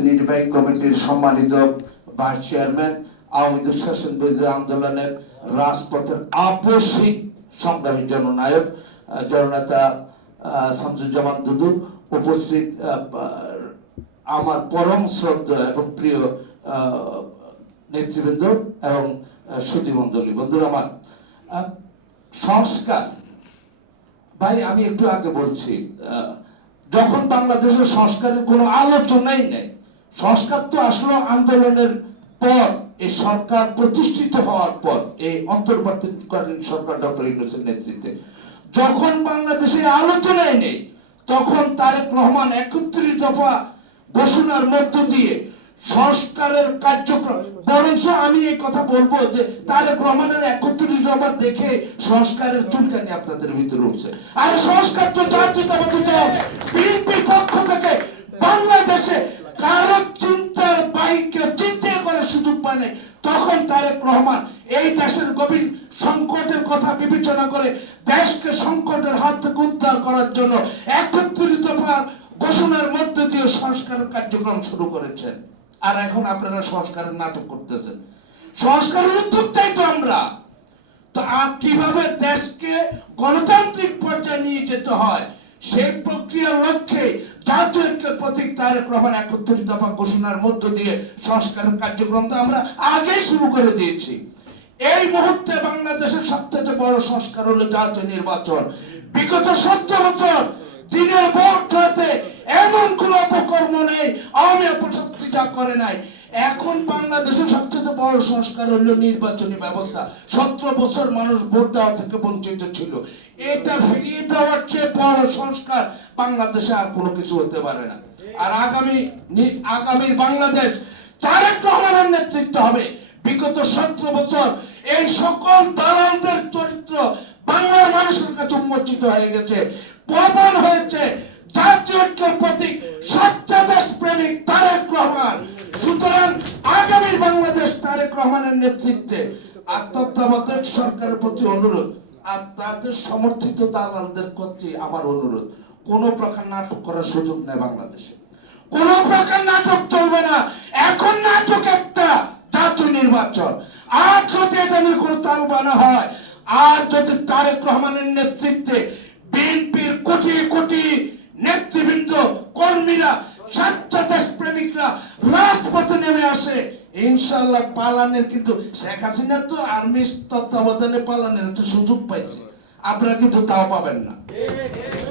নির্বাহী কমিটির সম্মানিত ভাইস চেয়ারম্যান আওয়ামী দুঃশাসন বিরোধী আন্দোলনের রাজপথের আপসিক সংগ্রামী জননায়ক জননেতা শামসুজ্জামান দুদু উপস্থিত আমার পরম শ্রদ্ধা এবং প্রিয় নেতৃবৃন্দ এবং আহ, সুধীমণ্ডলী বন্ধুরা আমার সংস্কার। ভাই আমি একটু আগে বলছি যখন বাংলাদেশের সংস্কারের কোনো আলোচনাই নেই সংস্কার তো আসলো আন্দোলনের পর এই সরকার প্রতিষ্ঠিত হওয়ার পর, এই অন্তর্বর্তীকালীন সরকার ডক্টর ইউনুসের নেতৃত্বে। যখন বাংলাদেশে আলোচনাই নেই, তখন তারেক রহমান একত্রিশ দফা ঘোষণার মধ্য দিয়ে সংস্কারের কার্যক্রম বরঞ্চ আমি এই কথা বলব যে তারেক রহমানের একত্রিশ দফা দেখে সংস্কারের চুলকানি আপনাদের ভিতরে উঠছে। আর সংস্কার তো জাতীয়তাবাদী দল নাই। তখন তারেক রহমান এই দেশের গভীর সংকটের কথা বিবেচনা করে দেশকে সংকটের হাত থেকে উদ্ধার করার জন্য একত্রিত ঘোষণার মধ্য দিয়ে সংস্কার কার্যক্রম শুরু করেছেন। আর এখন আপনারা সংস্কারের নাটক করতেছেন। সংস্কারের উদ্যোগটাই তো আমরা। তো আর কীভাবে দেশকে গণতান্ত্রিক পর্যায়ে নিয়ে যেতে হয়, সেই প্রক্রিয়ার লক্ষ্যে জাতীয় ঐক্যের প্রতীক তারেক রহমান একত্রিশ দফা ঘোষণার মধ্য দিয়ে সংস্কারের কার্যক্রম তো আমরা আগেই শুরু করে দিয়েছি। এই মুহূর্তে বাংলাদেশের সবথেকে বড় সংস্কার হলো জাতীয় নির্বাচন। বিগত সত্তর বছর দিনের ভোট এমন কোন অপকর্ম নেই আওয়ামী অপশক্তি যা করে নাই। এখন বাংলাদেশের সবচেয়ে বড় সংস্কার হলো নির্বাচনী ব্যবস্থা। সতেরো বছর মানুষ ভোট দেওয়া থেকে বঞ্চিত ছিল। এটা ফিরিয়ে দেওয়ার চেয়ে বড় সংস্কার বাংলাদেশে আর কোনো কিছু হতে পারে না। আর আগামী আগামীর বাংলাদেশ তারেক রহমানের নেতৃত্ব হবে। বিগত সতেরো বছর এই সকল দালালদের চরিত্র বাংলার মানুষের কাছে উন্মোচিত হয়ে গেছে। প্রমাণ হয়েছে প্রতীক সচ্চা দেশ প্রেমিক তারেক রহমান। সুতরাং আগামী বাংলাদেশ তারেক রহমানের নেতৃত্বে আর তত্ত্বাবধায়ক সরকারের প্রতি অনুরোধ আর তাদের সমর্থিত দালালদের আমার অনুরোধ। কোন প্রকার নাটক করার সুযোগ নেই বাংলাদেশে। কোন প্রকার নাটক চলবে না। এখন নাটক একটা, জাতীয় নির্বাচন। আর যদি এটা নিয়ে কোনো তাল বানা হয়, আর যদি তারেক রহমানের নেতৃত্বে বিএনপির কোটি কোটি নেতৃবৃন্দ, কর্মীরা দেশ প্রেমিকরা রাজপথে নেমে আসে ইনশাল্লাহ পালানের কিন্তু শেখ হাসিনা তো আর্মির তত্ত্বাবধানে পালানের একটা সুযোগ পাইছে। আপনারা কিন্তু তাও পাবেন না।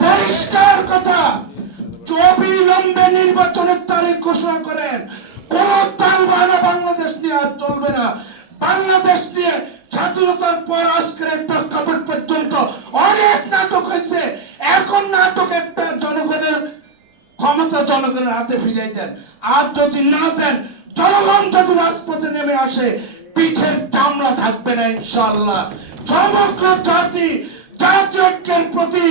পরিষ্কার কথা। অবিলম্বে নির্বাচনের তারিখ ঘোষণা করেন। কোন তালবানা বাংলাদেশ নিয়ে আর চলবে না। বাংলাদেশ নিয়ে স্বাধীনতার পর আজকের প্রেক্ষাপট পর্যন্ত অনেক নাটক হয়েছে। এখন নাটক একটা জনগণের ক্ষমতা জনগণের হাতে ফিরিয়ে দেন। আর যদি না দেন, জনগণ যদি রাজপথে নেমে আসে, পিঠের চামড়া থাকবে না ইনশাল্লাহ সমগ্র জাতি, জাতীয় প্রতি